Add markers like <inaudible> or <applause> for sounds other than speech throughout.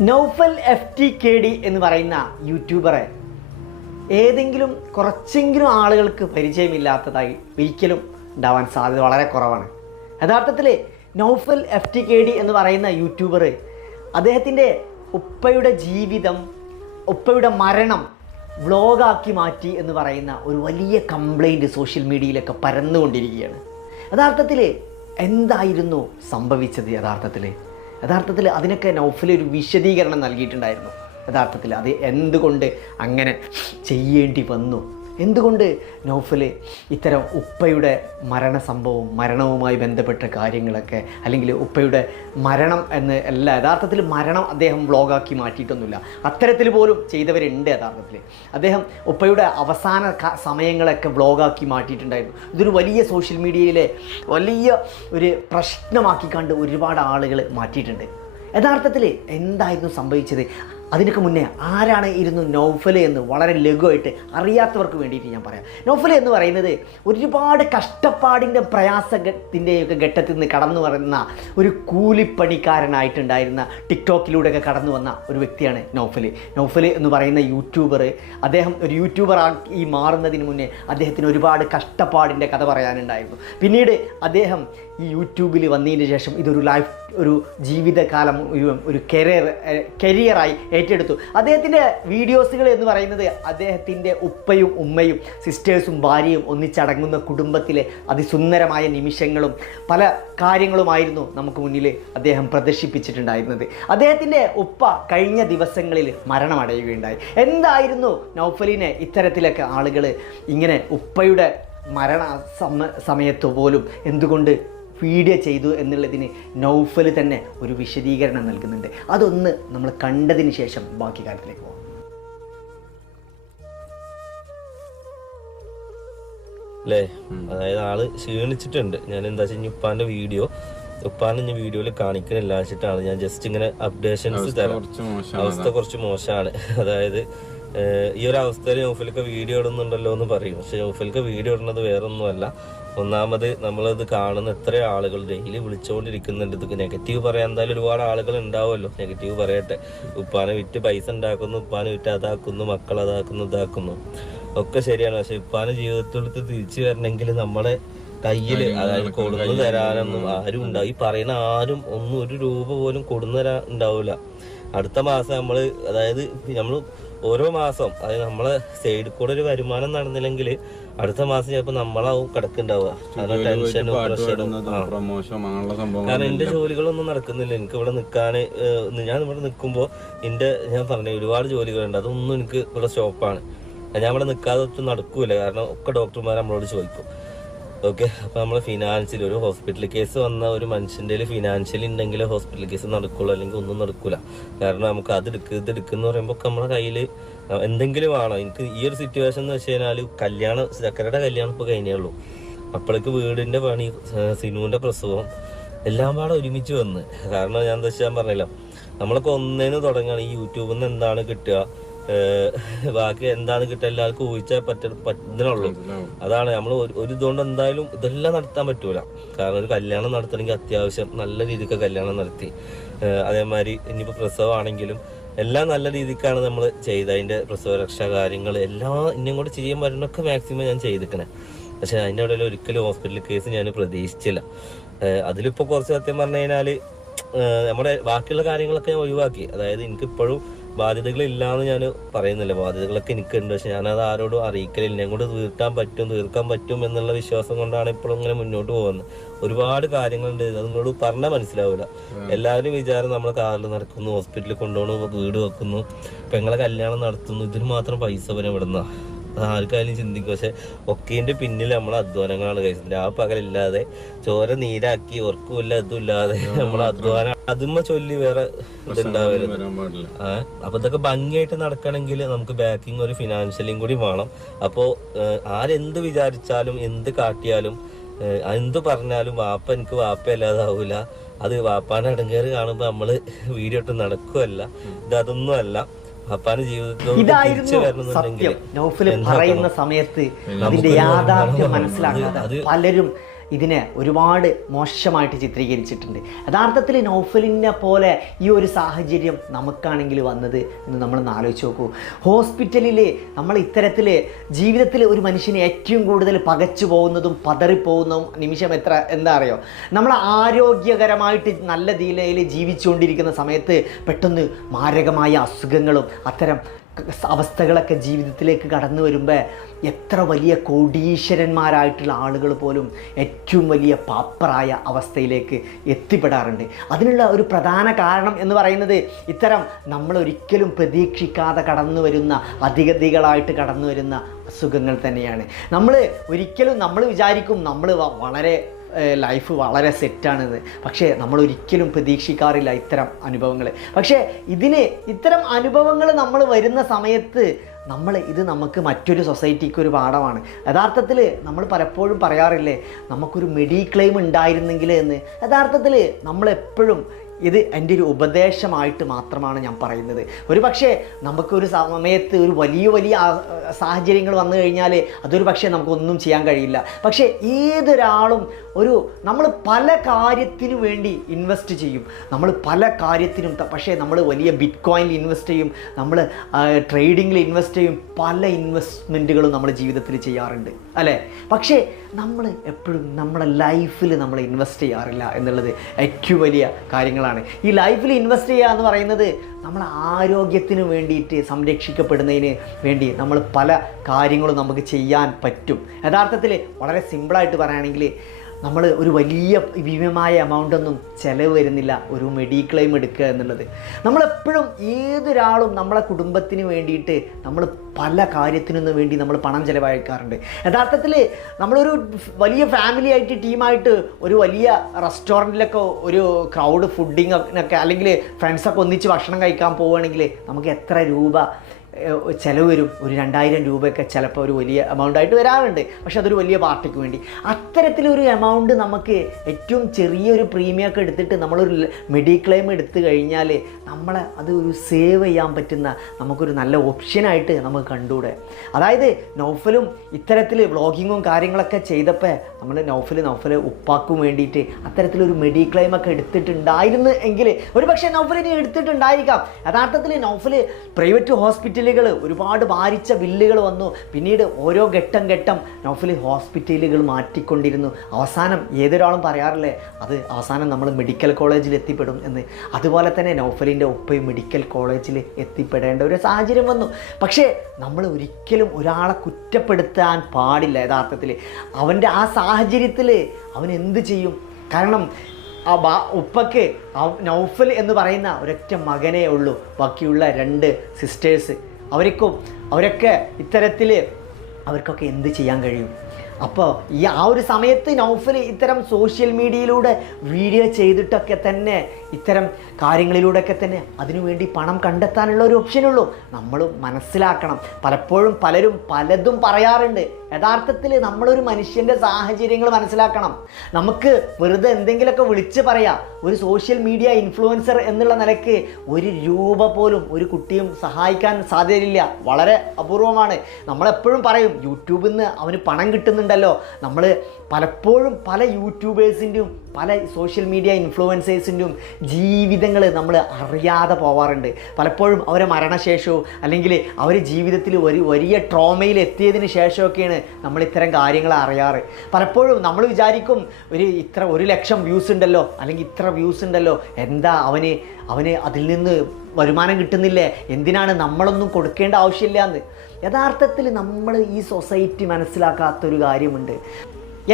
Naufal F T K D എന്ന് പറയുന്ന യൂട്യൂബറെ ഏതെങ്കിലും കുറച്ചെങ്കിലും ആളുകൾക്ക് പരിചയമില്ലാത്തതായി ഒരിക്കലും ഉണ്ടാവാൻ സാധ്യത വളരെ കുറവാണ്. യഥാർത്ഥത്തിൽ Naufal F T K D എന്ന് പറയുന്ന യൂട്യൂബർ അദ്ദേഹത്തിന്റെ ഉപ്പയുടെ ജീവിതം ഉപ്പയുടെ മരണം വ്ളോഗാക്കി മാറ്റി എന്ന് പറയുന്ന ഒരു വലിയ കംപ്ലൈന്റ് സോഷ്യൽ മീഡിയയിലൊക്കെ പരന്നുകൊണ്ടിരിക്കുകയാണ്. യഥാർത്ഥത്തിൽ എന്തായിരുന്നു സംഭവിച്ചത് യഥാർത്ഥത്തിൽ യഥാർത്ഥത്തിൽ അതിനൊക്കെ നൗഫൽ ഒരു വിശദീകരണം നൽകിയിട്ടുണ്ടായിരുന്നു. യഥാർത്ഥത്തിൽ അത് എന്തുകൊണ്ട് അങ്ങനെ ചെയ്യേണ്ടി വന്നു? എന്തുകൊണ്ട് നൗഫൽ ഇത്തരം ഉപ്പയുടെ മരണ സംഭവം മരണവുമായി ബന്ധപ്പെട്ട കാര്യങ്ങളൊക്കെ അല്ലെങ്കിൽ ഉപ്പയുടെ മരണം എന്ന് അല്ല യഥാർത്ഥത്തിൽ മരണം അദ്ദേഹം വ്ളോഗാക്കി മാറ്റിയിട്ടൊന്നുമില്ല. അത്തരത്തിൽ പോലും ചെയ്തവരുണ്ട് യഥാർത്ഥത്തിൽ. അദ്ദേഹം ഉപ്പയുടെ അവസാന സമയങ്ങളൊക്കെ വ്ളോഗാക്കി മാറ്റിയിട്ടുണ്ടായിരുന്നു. ഇതൊരു വലിയ സോഷ്യൽ മീഡിയയിലെ വലിയ ഒരു പ്രശ്നമാക്കി കണ്ട് ഒരുപാട് ആളുകൾ മാറ്റിയിട്ടുണ്ട്. യഥാർത്ഥത്തിൽ എന്തായിരുന്നു സംഭവിച്ചത്? അതിനൊക്കെ മുന്നേ ആരാണ് ഇരുന്ന് നൗഫൽ എന്ന് വളരെ ലഘുവായിട്ട് അറിയാത്തവർക്ക് വേണ്ടിയിട്ട് ഞാൻ പറയാം. നൗഫൽ എന്ന് പറയുന്നത് ഒരുപാട് കഷ്ടപ്പാടിന്റെ പ്രയാസത്തിന്റെയൊക്കെ ഘട്ടത്തിൽ നിന്ന് കടന്നു വരുന്ന ഒരു കൂലിപ്പണിക്കാരനായിട്ടുണ്ടായിരുന്ന ടിക്ടോക്കിലൂടെയൊക്കെ കടന്നു വന്ന ഒരു വ്യക്തിയാണ് നൗഫൽ നൗഫൽ എന്ന് പറയുന്ന യൂട്യൂബർ അദ്ദേഹം ഒരു യൂട്യൂബർ ആക്കി മാറുന്നതിന് മുന്നേ അദ്ദേഹത്തിന് ഒരുപാട് കഷ്ടപ്പാടിന്റെ കഥ പറയാനുണ്ടായിരുന്നു. പിന്നീട് അദ്ദേഹം ഈ യൂട്യൂബിൽ വന്നതിന് ശേഷം ഇതൊരു ലൈഫ് ഒരു ജീവിതകാലം മുഴുവൻ ഒരു കരിയർ കരിയറായി ഏറ്റെടുത്തു. അദ്ദേഹത്തിന്റെ വീഡിയോസുകൾ എന്ന് പറയുന്നത് അദ്ദേഹത്തിന്റെ ഉപ്പയും ഉമ്മയും സിസ്റ്റേഴ്സും ഭാര്യയും ഒന്നിച്ചടങ്ങുന്ന കുടുംബത്തിലെ അതിസുന്ദരമായ നിമിഷങ്ങളും പല കാര്യങ്ങളുമായിരുന്നു നമുക്ക് മുന്നിൽ അദ്ദേഹം പ്രദർശിപ്പിച്ചിട്ടുണ്ടായിരുന്നത്. അദ്ദേഹത്തിന്റെ ഉപ്പ കഴിഞ്ഞ ദിവസങ്ങളിൽ മരണമടയുകയുണ്ടായി. എന്തായിരുന്നു നൗഫലിനെ ഇത്തരത്തിലൊക്കെ ആളുകൾ ഇങ്ങനെ ഉപ്പയുടെ മരണ സമ സമയത്ത് പോലും എന്തുകൊണ്ട് വീഡിയോ ചെയ്തു എന്നുള്ളതിന് നൗഫൽ തന്നെ ഒരു വിശദീകരണം നൽകുന്നുണ്ട്. അതൊന്ന് നമ്മൾ കണ്ടതിന് ശേഷം ബാക്കി കാര്യത്തിലേക്ക് പോകാം അല്ലേ അതായത് ആൾ ക്ഷീണിച്ചിട്ടുണ്ട്. ഞാൻ എന്താ വെച്ചാൽ ഉപ്പാന്റെ വീഡിയോ ഉപ്പാനെ ഞാൻ വീഡിയോയിൽ കാണിക്കണില്ല വെച്ചിട്ടാണ് ഞാൻ ജസ്റ്റ് ഇങ്ങനെ അപ്ഡേഷൻസ് തരാം. അവസ്ഥ കുറച്ച് മോശമാണ്. <laughs> അതായത് ഈ ഒരു അവസ്ഥയിൽ നൗഫലിക്ക് വീഡിയോ ഇടുന്നുണ്ടല്ലോ എന്ന് പറയും. പക്ഷെ നൗഫലിക്ക് വീഡിയോ ഇടുന്നത് വേറൊന്നുമല്ല. ഒന്നാമത് നമ്മളത് കാണുന്ന എത്ര ആളുകൾ ഡെയിലി വിളിച്ചുകൊണ്ടിരിക്കുന്നുണ്ട് ഇത് നെഗറ്റീവ് പറയാൻ എന്തായാലും ഒരുപാട് ആളുകൾ ഉണ്ടാവുമല്ലോ. നെഗറ്റീവ് പറയട്ടെ. ഉപ്പാനെ വിറ്റ് പൈസ ഉണ്ടാക്കുന്നു ഉപ്പാനെ വിറ്റ് അതാക്കുന്നു മക്കൾ അതാക്കുന്നു ഇതാക്കുന്നു. ഒക്കെ ശരിയാണ്. പക്ഷെ ഉപ്പാനെ ജീവിതത്തിലെടുത്ത് തിരിച്ചു വരണമെങ്കിൽ നമ്മളെ കയ്യിൽ അതായത് കൊടുന്നു തരാനൊന്നും ആരും ഉണ്ടാവും. ഈ പറയുന്ന ആരും ഒന്നും ഒരു രൂപ പോലും കൊടുന്നു തരാൻ ഉണ്ടാവില്ല. അടുത്ത മാസം നമ്മൾ അതായത് നമ്മൾ ഓരോ മാസം അതായത് നമ്മളെ സൈഡിൽ കൂടെ ഒരു വരുമാനം നടന്നില്ലെങ്കിൽ അടുത്ത മാസം ചിലപ്പോ നമ്മളാവും കിടക്കുണ്ടാവുക കാരണം ടെൻഷനും പ്രഷറും എന്റെ ജോലികളൊന്നും നടക്കുന്നില്ല. എനിക്ക് ഇവിടെ നിൽക്കാൻ ഞാൻ ഇവിടെ നിൽക്കുമ്പോൾ എന്റെ ഞാൻ പറഞ്ഞ ഒരുപാട് ജോലികളുണ്ട്. അതൊന്നും എനിക്ക് ഇവിടെ സ്റ്റോപ്പാണ് ഞാൻ ഇവിടെ നിൽക്കാതെ ഒട്ടും നടക്കൂല. കാരണം ഒക്കെ ഡോക്ടർമാർ നമ്മളോട് ചോദിക്കും. ഓക്കെ അപ്പൊ നമ്മൾ ഫിനാൻഷ്യൽ ഒരു ഹോസ്പിറ്റൽ കേസ് വന്ന ഒരു മനുഷ്യന്റെ ഫിനാൻഷ്യൽ ഉണ്ടെങ്കിൽ ഹോസ്പിറ്റൽ കേസ് നടക്കുള്ളൂ അല്ലെങ്കിൽ ഒന്നും നടക്കൂല. കാരണം നമുക്ക് അത് എടുക്കുക ഇത് എടുക്കുന്ന പറയുമ്പോൾ നമ്മുടെ കയ്യിൽ എന്തെങ്കിലും ആണോ എനിക്ക് ഈ ഒരു സിറ്റുവേഷൻ എന്ന് വെച്ച് കഴിഞ്ഞാൽ കല്യാണം ചക്കരയുടെ കല്യാണം ഇപ്പോൾ കഴിഞ്ഞേ ഉള്ളൂ. അപ്പോഴേക്ക് വീടിന്റെ പണി സിനുവിന്റെ പ്രസവം എല്ലാം പാടെ ഒരുമിച്ച് വന്ന്. കാരണം ഞാൻ എന്താ വെച്ചാൽ പറഞ്ഞല്ലോ നമ്മളൊക്കെ ഒന്നേന്ന് തുടങ്ങുകയാണ് ഈ യൂട്യൂബിൽ നിന്ന് എന്താണ് കിട്ടുക ബാക്കി എന്താണ് കിട്ടുക എല്ലാവർക്കും ഊഹിച്ചാൽ പറ്റ പറ്റുന്നുള്ളൂ അതാണ് നമ്മൾ ഒരു ഇതുകൊണ്ട് എന്തായാലും ഇതെല്ലാം നടത്താൻ പറ്റൂല. കാരണം ഒരു കല്യാണം നടത്തണമെങ്കിൽ അത്യാവശ്യം നല്ല രീതിക്ക് കല്യാണം നടത്തി. അതേമാതിരി ഇനിയിപ്പോൾ പ്രസവമാണെങ്കിലും എല്ലാം നല്ല രീതിക്കാണ് നമ്മൾ ചെയ്ത് അതിന്റെ പ്രസവരക്ഷാ കാര്യങ്ങൾ എല്ലാം ഇനിയും കൂടെ ചെയ്യാൻ പറ്റുന്നൊക്കെ മാക്സിമം ഞാൻ ചെയ്തിക്കണേ. പക്ഷെ അതിന്റെ ഇടയിൽ ഒരിക്കലും ഹോസ്പിറ്റൽ കേസ് ഞാൻ പ്രതീക്ഷിച്ചില്ല. അതിലിപ്പോൾ അതിലിപ്പോ കുറച്ച് സത്യം പറഞ്ഞു കഴിഞ്ഞാൽ നമ്മുടെ ബാക്കിയുള്ള കാര്യങ്ങളൊക്കെ ഞാൻ ഒഴിവാക്കി. അതായത് എനിക്ക് ഇല്ലാന്ന് ഞാൻ പറയുന്നില്ല. ബാധ്യതകളൊക്കെ എനിക്കുണ്ട്. പക്ഷെ ഞാനത് ആരോടും അറിയിക്കലില്ല. ഞാൻ കൊണ്ട് തീർക്കാൻ പറ്റും തീർക്കാൻ പറ്റും എന്നുള്ള വിശ്വാസം കൊണ്ടാണ് ഇപ്പോഴും ഇങ്ങനെ മുന്നോട്ട് പോകുന്നത്. ഒരുപാട് കാര്യങ്ങളുണ്ട്. അത് നിങ്ങളോട് പറഞ്ഞാൽ മനസ്സിലാവില്ല എല്ലാവരും വിചാരം നമ്മൾ കാറിൽ നടക്കുന്നു ഹോസ്പിറ്റലിൽ കൊണ്ടുപോകണു വീട് വെക്കുന്നു പെങ്ങളെ കല്യാണം നടത്തുന്നു. ഇതിന് മാത്രം പൈസ വരെ ഇവിടുന്ന. ആർക്കായാലും ചിന്തിക്കും. പക്ഷെ ഒക്കേന്റെ പിന്നിൽ നമ്മൾ അധ്വാനങ്ങളാണ് കഴിച്ചത് ആ പകലില്ലാതെ ചോര നീരാക്കി ഉറക്കുമില്ല ഇതുമില്ലാതെ നമ്മൾ അധ്വാനം അതുമ്മ ചൊല്ലി വേറെ ഇതുണ്ടാവരുത്. അപ്പൊ ഇതൊക്കെ ഭംഗിയായിട്ട് നടക്കണമെങ്കിൽ നമുക്ക് ബാക്കിങ് ഒരു ഫിനാൻഷ്യലിയും കൂടി വേണം. അപ്പോ ആരെന്ത് വിചാരിച്ചാലും എന്ത് കാട്ടിയാലും എന്ത് പറഞ്ഞാലും വാപ്പ എനിക്ക് വാപ്പ അല്ലാതാവൂല അത് വാപ്പാന്റെ അടങ്ങേറ് കാണുമ്പോ നമ്മൾ <laughs> വീഡിയോ ഇട്ട് നടക്കുമല്ല ഇത് അതൊന്നും അല്ല ഇതായിരുന്നു സത്യം. നൗഫൽ പറയുന്ന സമയത്ത് അതിന്റെ യാഥാർത്ഥ്യം മനസ്സിലാക്കാതെ പലരും ഇതിനെ ഒരുപാട് മോശമായിട്ട് ചിത്രീകരിച്ചിട്ടുണ്ട്. യഥാർത്ഥത്തിൽ നൗഫലിനെ പോലെ ഈ ഒരു സാഹചര്യം നമുക്കാണെങ്കിൽ വന്നത് എന്ന് നമ്മളൊന്ന് ആലോചിച്ച് നോക്കൂ. ഹോസ്പിറ്റലിൽ നമ്മൾ ഇത്തരത്തിൽ ജീവിതത്തിൽ ഒരു മനുഷ്യനെ ഏറ്റവും കൂടുതൽ പകച്ചു പോകുന്നതും പതറിപ്പോകുന്നതും നിമിഷം എത്ര എന്താ അറിയോ? നമ്മൾ ആരോഗ്യകരമായിട്ട് നല്ല നിലയിൽ ജീവിച്ചുകൊണ്ടിരിക്കുന്ന സമയത്ത് പെട്ടെന്ന് മാരകമായ അസുഖങ്ങളും അത്തരം അവസ്ഥകളൊക്കെ ജീവിതത്തിലേക്ക് കടന്നു വരുമ്പോൾ എത്ര വലിയ കോടീശ്വരന്മാരായിട്ടുള്ള ആളുകൾ പോലും ഏറ്റവും വലിയ പാപ്പറായ അവസ്ഥയിലേക്ക് എത്തിപ്പെടാറുണ്ട്. അതിനുള്ള ഒരു പ്രധാന കാരണം എന്ന് പറയുന്നത് ഇത്തരം നമ്മൾ ഒരിക്കലും പ്രതീക്ഷിക്കാതെ കടന്നു വരുന്ന അധികതികളായിട്ട് കടന്നു വരുന്ന അസുഖങ്ങൾ തന്നെയാണ്. നമ്മൾ ഒരിക്കലും നമ്മൾ വിചാരിക്കും നമ്മൾ വളരെ ലൈഫ് വളരെ സെറ്റാണെന്ന് പക്ഷേ നമ്മൾ ഒരിക്കലും പ്രതീക്ഷിക്കാറില്ല ഇത്തരം അനുഭവങ്ങൾ പക്ഷേ ഇതിന് ഇത്തരം അനുഭവങ്ങൾ നമ്മൾ വരുന്ന സമയത്ത് നമ്മൾ ഇത് നമുക്ക് മറ്റൊരു സൊസൈറ്റിക്ക് ഒരു പാഠമാണ്. യഥാർത്ഥത്തിൽ നമ്മൾ പലപ്പോഴും പറയാറില്ലേ നമുക്കൊരു മെഡി ക്ലെയിം ഉണ്ടായിരുന്നെങ്കിൽ എന്ന്. യഥാർത്ഥത്തിൽ നമ്മളെപ്പോഴും ഇത് എന്റെ ഒരു ഉപദേശമായിട്ട് മാത്രമാണ് ഞാൻ പറയുന്നത്. ഒരു പക്ഷേ നമുക്കൊരു സമയത്ത് ഒരു വലിയ വലിയ സാഹചര്യങ്ങൾ വന്നു കഴിഞ്ഞാൽ അതൊരു പക്ഷേ നമുക്കൊന്നും ചെയ്യാൻ കഴിയില്ല. പക്ഷേ ഏതൊരാളും ഒരു നമ്മൾ പല കാര്യത്തിനു വേണ്ടി ഇൻവെസ്റ്റ് ചെയ്യും. നമ്മൾ പല കാര്യത്തിനും പക്ഷേ നമ്മൾ വലിയ ബിറ്റ് കോയിനിൽ ഇൻവെസ്റ്റ് ചെയ്യും. നമ്മൾ ട്രേഡിങ്ങിൽ ഇൻവെസ്റ്റ് ചെയ്യും. പല ഇൻവെസ്റ്റ്മെന്റുകളും നമ്മൾ ജീവിതത്തിൽ ചെയ്യാറുണ്ട്. അല്ലേ? പക്ഷേ നമ്മൾ എപ്പോഴും നമ്മുടെ ലൈഫിൽ നമ്മൾ ഇൻവെസ്റ്റ് ചെയ്യാറില്ല എന്നുള്ളത് ഏറ്റവും വലിയ കാര്യങ്ങളാണ്. ഈ ലൈഫിൽ ഇൻവെസ്റ്റ് ചെയ്യുക എന്ന് പറയുന്നത് നമ്മൾ ആരോഗ്യത്തിന് വേണ്ടിയിട്ട് സംരക്ഷിക്കപ്പെടുന്നതിന് വേണ്ടി നമ്മൾ പല കാര്യങ്ങളും നമുക്ക് ചെയ്യാൻ പറ്റും. യഥാർത്ഥത്തിൽ വളരെ സിമ്പിളായിട്ട് പറയുകയാണെങ്കിൽ നമ്മൾ ഒരു വലിയ ഭീമമായ എമൗണ്ട് ഒന്നും ചിലവ് വരുന്നില്ല ഒരു മെഡിക്ലെയിം എടുക്കുക എന്നുള്ളത്. നമ്മളെപ്പോഴും ഏതൊരാളും നമ്മളെ കുടുംബത്തിന് വേണ്ടിയിട്ട് നമ്മൾ പല കാര്യത്തിനൊന്നും വേണ്ടി നമ്മൾ പണം ചിലവഴിക്കാറുണ്ട്. യഥാർത്ഥത്തിൽ നമ്മളൊരു വലിയ ഫാമിലി ആയിട്ട് ടീമായിട്ട് ഒരു വലിയ റെസ്റ്റോറന്റിലൊക്കെ ഒരു ക്രൗഡ് ഫുഡിങ്ങൊക്കെ അല്ലെങ്കിൽ ഫ്രണ്ട്സൊക്കെ ഒന്നിച്ച് ഭക്ഷണം കഴിക്കാൻ പോവുകയാണെങ്കിൽ നമുക്ക് എത്ര രൂപ ചിലവ് വരും. ഒരു രണ്ടായിരം രൂപയൊക്കെ ചിലപ്പോൾ ഒരു വലിയ എമൗണ്ട് ആയിട്ട് വരാറുണ്ട്. പക്ഷെ അതൊരു വലിയ പാർട്ടിക്ക് വേണ്ടി. അത്തരത്തിലൊരു എമൗണ്ട് നമുക്ക് ഏറ്റവും ചെറിയൊരു പ്രീമിയം ഒക്കെ എടുത്തിട്ട് നമ്മളൊരു മെഡി ക്ലെയിം എടുത്തു കഴിഞ്ഞാൽ നമ്മളെ അത് ഒരു സേവ് ചെയ്യാൻ പറ്റുന്ന നമുക്കൊരു നല്ല ഓപ്ഷനായിട്ട് നമുക്ക് കണ്ടുകൂടെ? അതായത് നൗഫലും ഇത്തരത്തിൽ വ്ളോഗിങ്ങും കാര്യങ്ങളൊക്കെ ചെയ്തപ്പോൾ നമ്മൾ നൗഫൽ നൗഫൽ ഉപ്പാക്കും വേണ്ടിയിട്ട് അത്തരത്തിലൊരു മെഡി ക്ലെയിം ഒക്കെ എടുത്തിട്ടുണ്ടായിരുന്നു എങ്കിൽ ഒരു പക്ഷേ നൗഫൽ എടുത്തിട്ടുണ്ടായിരിക്കാം. യഥാർത്ഥത്തിൽ നൗഫൽ പ്രൈവറ്റ് ഹോസ്പിറ്റലുകൾ ഒരുപാട് ഭാരിച്ച ബില്ലുകൾ വന്നു. പിന്നീട് ഓരോ ഘട്ടം ഘട്ടം നൗഫൽ ഹോസ്പിറ്റലുകൾ മാറ്റിക്കൊണ്ടിരുന്നു. അവസാനം ഏതൊരാളും പറയാറില്ലേ അത് അവസാനം നമ്മൾ മെഡിക്കൽ കോളേജിൽ എത്തിപ്പെടും എന്ന്. അതുപോലെ തന്നെ നൗഫലിന്റെ ഉപ്പയും മെഡിക്കൽ കോളേജിൽ എത്തിപ്പെടേണ്ട ഒരു സാഹചര്യം വന്നു. പക്ഷേ നമ്മൾ ഒരിക്കലും ഒരാളെ കുറ്റപ്പെടുത്താൻ പാടില്ല യഥാർത്ഥത്തിൽ അവന്റെ ആ സാഹചര്യത്തിൽ അവൻ എന്ത് ചെയ്യും? കാരണം ആ ബാ ഉപ്പയ്ക്ക് നൗഫൽ എന്ന് പറയുന്ന ഒരൊറ്റ മകനേ ഉള്ളൂ. ബാക്കിയുള്ള രണ്ട് സിസ്റ്റേഴ്സ് അവർക്കും അവരൊക്കെ ഇത്തരത്തിൽ അവർക്കൊക്കെ എന്ത് ചെയ്യാൻ കഴിയും? അപ്പോൾ ഈ ആ ഒരു സമയത്ത് നൗഫൽ ഇത്തരം സോഷ്യൽ മീഡിയയിലൂടെ വീഡിയോ ചെയ്തിട്ടൊക്കെ തന്നെ ഇത്തരം കാര്യങ്ങളിലൂടെയൊക്കെ തന്നെ അതിനുവേണ്ടി പണം കണ്ടെത്താനുള്ള ഒരു ഓപ്ഷനുള്ളൂ നമ്മൾ മനസ്സിലാക്കണം. പലപ്പോഴും പലരും പലതും പറയാറുണ്ട്. യഥാർത്ഥത്തിൽ നമ്മളൊരു മനുഷ്യന്റെ സാഹചര്യങ്ങൾ മനസ്സിലാക്കണം. നമുക്ക് വെറുതെ എന്തെങ്കിലുമൊക്കെ വിളിച്ച് പറയാം ഒരു സോഷ്യൽ മീഡിയ ഇൻഫ്ലുവൻസർ എന്നുള്ള നിലയ്ക്ക് ഒരു രൂപ പോലും ഒരു കുട്ടിയും സഹായിക്കാൻ സാധ്യതയില്ല. വളരെ അപൂർവമാണ്. നമ്മളെപ്പോഴും പറയും യൂട്യൂബിൽ നിന്ന് അവന് പണം കിട്ടുന്നുണ്ടല്ലോ. നമ്മൾ പലപ്പോഴും പല യൂട്യൂബേഴ്സിന്റെയും പല സോഷ്യൽ മീഡിയ ഇൻഫ്ലുവൻസേഴ്സിന്റെയും ജീവിതങ്ങൾ നമ്മൾ അറിയാതെ പോവാറുണ്ട്. പലപ്പോഴും അവരെ മരണശേഷവും അല്ലെങ്കിൽ അവർ ജീവിതത്തിൽ ഒരു വലിയ ട്രോമയിൽ എത്തിയതിന് ശേഷമൊക്കെയാണ് നമ്മൾ ഇത്തരം കാര്യങ്ങൾ അറിയാറ്. പലപ്പോഴും നമ്മൾ വിചാരിക്കും ഒരു ഇത്ര ഒരു ലക്ഷം വ്യൂസ് ഉണ്ടല്ലോ അല്ലെങ്കിൽ ഇത്ര വ്യൂസ് ഉണ്ടല്ലോ എന്താ അവന് അവന് അതിൽ നിന്ന് വരുമാനം കിട്ടുന്നില്ലേ എന്തിനാണ് നമ്മളൊന്നും കൊടുക്കേണ്ട ആവശ്യമില്ല എന്ന്. യഥാർത്ഥത്തിൽ നമ്മൾ ഈ സൊസൈറ്റി മനസ്സിലാക്കാത്തൊരു കാര്യമുണ്ട്.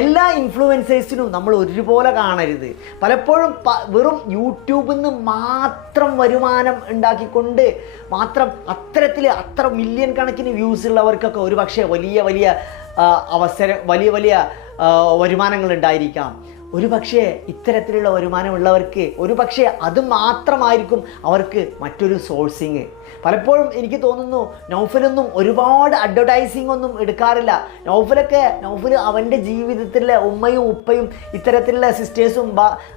എല്ലാ ഇൻഫ്ലുവൻസേഴ്സിനും നമ്മൾ ഒരുപോലെ കാണരുത്. പലപ്പോഴും വെറും യൂട്യൂബിൽ നിന്ന് മാത്രം വരുമാനം ഉണ്ടാക്കിക്കൊണ്ട് മാത്രം അത്തരത്തിൽ അത്ര മില്യൺ കണക്കിന് വ്യൂസ് ഉള്ളവർക്കൊക്കെ ഒരു പക്ഷേ വലിയ വലിയ അവസരം വലിയ വലിയ വരുമാനങ്ങൾ ഉണ്ടായിരിക്കാം. ഒരു പക്ഷേ ഇത്തരത്തിലുള്ള വരുമാനമുള്ളവർക്ക് ഒരു പക്ഷേ അത് മാത്രമായിരിക്കും അവർക്ക് മറ്റൊരു സോഴ്സിങ് പലപ്പോഴും എനിക്ക് തോന്നുന്നു നൗഫലൊന്നും ഒരുപാട് അഡ്വർടൈസിംഗ് ഒന്നും എടുക്കാറില്ല. നൗഫലൊക്കെ നൗഫൽ അവന്റെ ജീവിതത്തിലെ ഉമ്മയും ഉപ്പയും ഇത്തരത്തിലുള്ള സിസ്റ്റേഴ്സും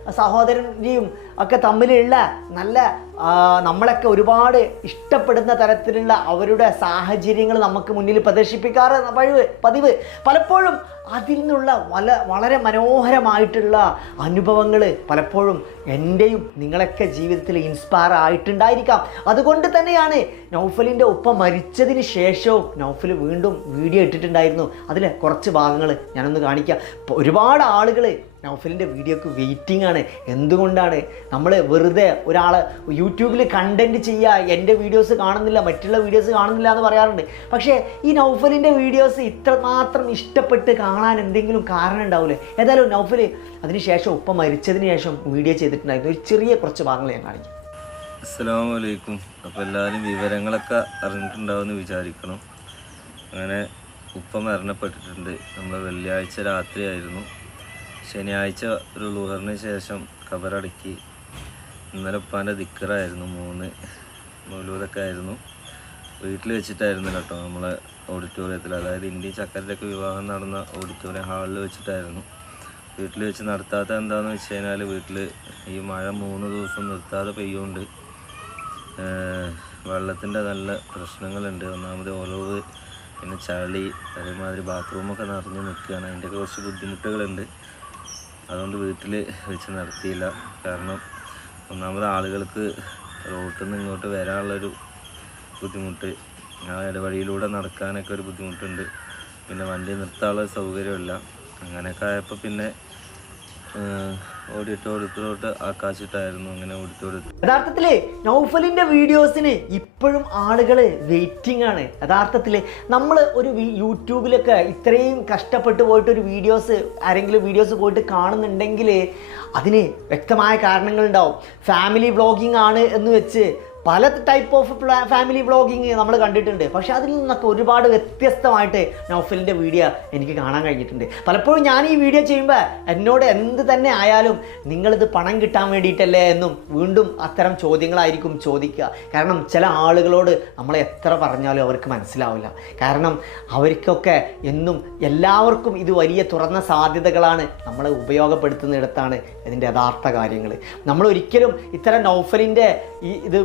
സഹോദരന്റെയും ഒക്കെ തമ്മിലുള്ള നല്ല നമ്മളൊക്കെ ഒരുപാട് ഇഷ്ടപ്പെടുന്ന തരത്തിലുള്ള അവരുടെ സാഹചര്യങ്ങൾ നമുക്ക് മുന്നിൽ പ്രദർശിപ്പിക്കാറ് പഴിവ് പതിവ്. പലപ്പോഴും അതിൽ നിന്നുള്ള വല വളരെ മനോഹരമായിട്ടുള്ള അനുഭവങ്ങൾ പലപ്പോഴും എന്റെയും നിങ്ങളൊക്കെ ജീവിതത്തിൽ ഇൻസ്പയർ ആയിട്ടുണ്ടായിരിക്കാം. അതുകൊണ്ട് തന്നെയാണ് നൗഫലിന്റെ ഒപ്പം മരിച്ചതിന് ശേഷവും നൗഫൽ വീണ്ടും വീഡിയോ ഇട്ടിട്ടുണ്ടായിരുന്നു. അതിലെ കുറച്ച് ഭാഗങ്ങൾ ഞാനൊന്ന് കാണിക്കാം. ഒരുപാട് ആളുകൾ നൗഫലിന്റെ വീഡിയോക്ക് വെയിറ്റിംഗ് ആണ്. എന്തുകൊണ്ടാണ്? നമ്മൾ വെറുതെ ഒരാൾ യൂട്യൂബിൽ കണ്ടന്റ് ചെയ്യുക എന്റെ വീഡിയോസ് കാണുന്നില്ല മറ്റുള്ള വീഡിയോസ് കാണുന്നില്ല എന്ന് പറയാറുണ്ട്. പക്ഷേ ഈ നൗഫലിന്റെ വീഡിയോസ് ഇത്രമാത്രം ഇഷ്ടപ്പെട്ട് കാണാൻ എന്തെങ്കിലും കാരണം ഉണ്ടാവില്ലേ ഏതായാലും നൗഫൽ അതിന് ശേഷം ഉപ്പ മരിച്ചതിന് ശേഷം വീഡിയോ ചെയ്തിട്ടുണ്ടായിരുന്നു. ഒരു ചെറിയ കുറച്ച് ഭാഗങ്ങൾ ഞാൻ കാണിക്കും. അസ്സലാമു അലൈക്കും. അപ്പോൾ എല്ലാവരും വിവരങ്ങളൊക്കെ അറിഞ്ഞിട്ടുണ്ടാവുമെന്ന് വിചാരിക്കണം. അങ്ങനെ ഉപ്പ മരണപ്പെട്ടിട്ടുണ്ട്. നമ്മൾ വെള്ളിയാഴ്ച രാത്രിയായിരുന്നു. ശനിയാഴ്ച ഒരു ലുഹറിന് ശേഷം കബറടക്കി. ഇന്നലെ ഉപ്പാന്റെ ദിക്കറായിരുന്നു മൂന്ന് മൗലൂദൊക്കെ ആയിരുന്നു. വീട്ടിൽ വെച്ചിട്ടായിരുന്നു കേട്ടോ നമ്മളെ ഓഡിറ്റോറിയത്തിൽ. അതായത് ഇന്ത്യൻ ചക്കരയിലൊക്കെ വിവാഹം നടന്ന ഓഡിറ്റോറിയം ഹാളിൽ വെച്ചിട്ടായിരുന്നു. വീട്ടിൽ വെച്ച് നടത്താത്ത എന്താണെന്ന് വെച്ച് കഴിഞ്ഞാൽ വീട്ടിൽ ഈ മഴ മൂന്ന് ദിവസം നിർത്താതെ പെയ്യുകൊണ്ട് വെള്ളത്തിന്റെ നല്ല പ്രശ്നങ്ങളുണ്ട്. ഒന്നാമത് ഒലവ് പിന്നെ ചളി അതേമാതിരി ബാത്റൂമൊക്കെ നിറഞ്ഞ് നിൽക്കുകയാണ്. അതിന്റെയൊക്കെ കുറച്ച് ബുദ്ധിമുട്ടുകളുണ്ട്. അതുകൊണ്ട് വീട്ടിൽ വെച്ച് നടത്തിയില്ല കാരണം ഒന്നാമത് ആളുകൾക്ക് റോട്ടിൽ നിന്ന് ഇങ്ങോട്ട് വരാനുള്ളൊരു ബുദ്ധിമുട്ട്. ആ ഇടവഴിയിലൂടെ നടക്കാനൊക്കെ ഒരു ബുദ്ധിമുട്ടുണ്ട്. പിന്നെ വണ്ടി നിർത്താനുള്ള സൗകര്യമില്ല. അങ്ങനെയൊക്കെ ആയപ്പോൾ പിന്നെ അങ്ങനെ യഥാർത്ഥത്തിൽ നൗഫലിന്റെ വീഡിയോസിന് ഇപ്പോഴും ആളുകൾ വെയിറ്റിംഗ് ആണ്. യഥാർത്ഥത്തിൽ നമ്മൾ ഒരു യൂട്യൂബിലൊക്കെ ഇത്രയും കഷ്ടപ്പെട്ട് പോയിട്ട് ഒരു വീഡിയോസ് ആരെങ്കിലും വീഡിയോസ് പോയിട്ട് കാണുന്നുണ്ടെങ്കിൽ അതിന് വ്യക്തമായ കാരണങ്ങളുണ്ടാവും. ഫാമിലി വ്ളോഗിംഗ് ആണ് എന്ന് വെച്ച് പല ടൈപ്പ് ഓഫ് ഫാമിലി വ്ളോഗിങ് നമ്മൾ കണ്ടിട്ടുണ്ട്. പക്ഷെ അതിൽ നിന്നൊക്കെ ഒരുപാട് വ്യത്യസ്തമായിട്ട് നൗഫലിന്റെ വീഡിയോ എനിക്ക് കാണാൻ കഴിഞ്ഞിട്ടുണ്ട്. പലപ്പോഴും ഞാൻ ഈ വീഡിയോ ചെയ്യുമ്പോൾ എന്നോട് എന്ത് തന്നെ ആയാലും നിങ്ങളിത് പണം കിട്ടാൻ വേണ്ടിയിട്ടല്ലേ എന്നും വീണ്ടും അത്തരം ചോദ്യങ്ങളായിരിക്കും ചോദിക്കുക. കാരണം ചില ആളുകളോട് നമ്മൾ എത്ര പറഞ്ഞാലും അവർക്ക് മനസ്സിലാവില്ല. കാരണം അവർക്കൊക്കെ എന്നും എല്ലാവർക്കും ഇത് വലിയ തുറന്ന സാധ്യതകളാണ് നമ്മളെ ഉപയോഗപ്പെടുത്തുന്നിടത്താണ് ഇതിന്റെ യഥാർത്ഥ കാര്യങ്ങൾ. നമ്മൾ ഒരിക്കലും ഇത്തരം നൗഫലിന്റെ ഈ ഇത്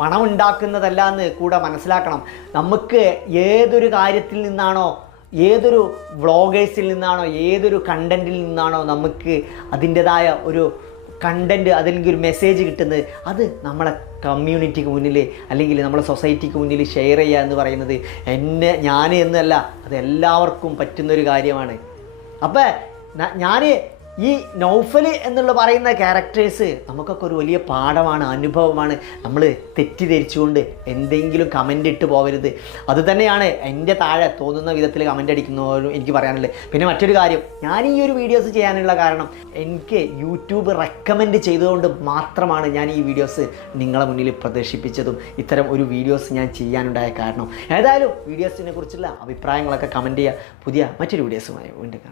പണം ഉണ്ടാക്കുന്നതല്ല എന്ന് കൂടെ മനസ്സിലാക്കണം. നമുക്ക് ഏതൊരു കാര്യത്തിൽ നിന്നാണോ ഏതൊരു വ്ളോഗേഴ്സിൽ നിന്നാണോ ഏതൊരു കണ്ടന്റിൽ നിന്നാണോ നമുക്ക് അതിന്റെതായ ഒരു കണ്ടന്റ് അല്ലെങ്കിൽ ഒരു മെസ്സേജ് കിട്ടുന്നത് അത് നമ്മളെ കമ്മ്യൂണിറ്റിക്ക് മുന്നിൽ അല്ലെങ്കിൽ നമ്മളെ സൊസൈറ്റിക്ക് മുന്നിൽ ഷെയർ ചെയ്യുക എന്ന് പറയുന്നത് എന്നെ ഞാൻ എന്നല്ല അത് എല്ലാവർക്കും പറ്റുന്നൊരു കാര്യമാണ്. അപ്പം ഞാൻ ഈ നൗഫൽ എന്നുള്ള പറയുന്ന ക്യാരക്ടേഴ്സ് നമുക്കൊക്കെ ഒരു വലിയ പാഠമാണ് അനുഭവമാണ്. നമ്മൾ തെറ്റിദ്ധരിച്ചുകൊണ്ട് എന്തെങ്കിലും കമന്റ് ഇട്ട് പോകരുത്. അതുതന്നെയാണ് എന്റെ താഴെ തോന്നുന്ന വിധത്തിൽ കമന്റ് അടിക്കുന്നവരും എനിക്ക് പറയാനുള്ളത്. പിന്നെ മറ്റൊരു കാര്യം ഞാൻ ഈ ഒരു വീഡിയോസ് ചെയ്യാനുള്ള കാരണം എനിക്ക് യൂട്യൂബ് റെക്കമെൻഡ് ചെയ്തുകൊണ്ട് മാത്രമാണ് ഞാൻ ഈ വീഡിയോസ് നിങ്ങളെ മുന്നിൽ പ്രദർശിപ്പിച്ചതും ഇത്തരം ഒരു വീഡിയോസ് ഞാൻ ചെയ്യാനുണ്ടായ കാരണം. ഏതായാലും വീഡിയോസിനെ കുറിച്ചുള്ള അഭിപ്രായങ്ങളൊക്കെ കമന്റ് ചെയ്യുക. പുതിയ മറ്റൊരു വീഡിയോസുമായി വീണ്ടും